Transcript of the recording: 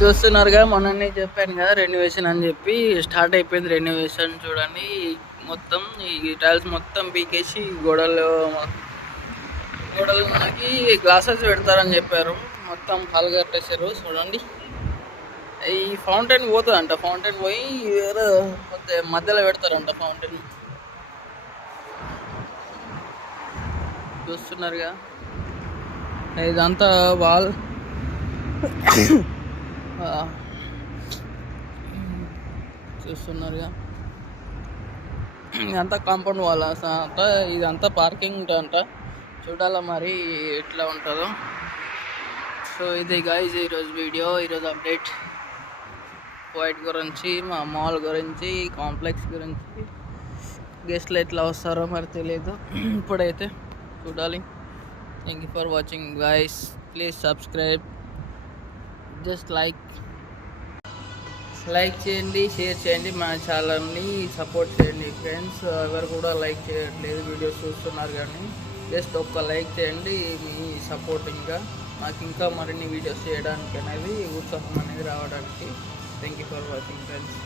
చూస్తున్నారుగా, మొన్ననే చెప్పాను కదా రెనోవేషన్ అని చెప్పి. స్టార్ట్ అయిపోయింది రెనోవేషన్. చూడండి మొత్తం ఈ టైల్స్ మొత్తం పీకేసి గోడలకి గ్లాసెస్ పెడతారని చెప్పారు. మొత్తం కాలు కట్టేశారు. చూడండి ఈ ఫౌంటైన్ పోతుందంట. ఫౌంటైన్ పోయి వేరే మధ్యలో పెడతారంట ఫౌంటైన్. చూస్తున్నారుగా, ఇదంతా వాల్ చూస్తున్నారుగా, ఇదంతా కాంపౌండ్ వాల్ అంట. ఇదంతా పార్కింగ్ అంట. చూడాలా మరి ఎట్లా ఉంటుందో. సో ఇది గైజ్ ఈరోజు వీడియో, ఈరోజు అప్డేట్ వైట్ గురించి, మా మాల్ గురించి, కాంప్లెక్స్ గురించి. గెస్ట్లు ఎట్లా వస్తారో మరి తెలియదు. ఇప్పుడైతే చూడాలి. Thank you for watching guys. Please subscribe. Just like చేయండి, షేర్ చేయండి, మన ఛానల్ని సపోర్ట్ చేయండి ఫ్రెండ్స్. ఎవరు కూడా లైక్ చేయట్లేదు, వీడియోస్ చూస్తున్నారు కానీ జస్ట్ ఒక్క లైక్ చేయండి. మీ సపోర్టింగ్గా నాకు ఇంకా మరిన్ని వీడియోస్ చేయడానికి అనేది ఉత్సాహం అనేది రావడానికి. Thank you for watching friends.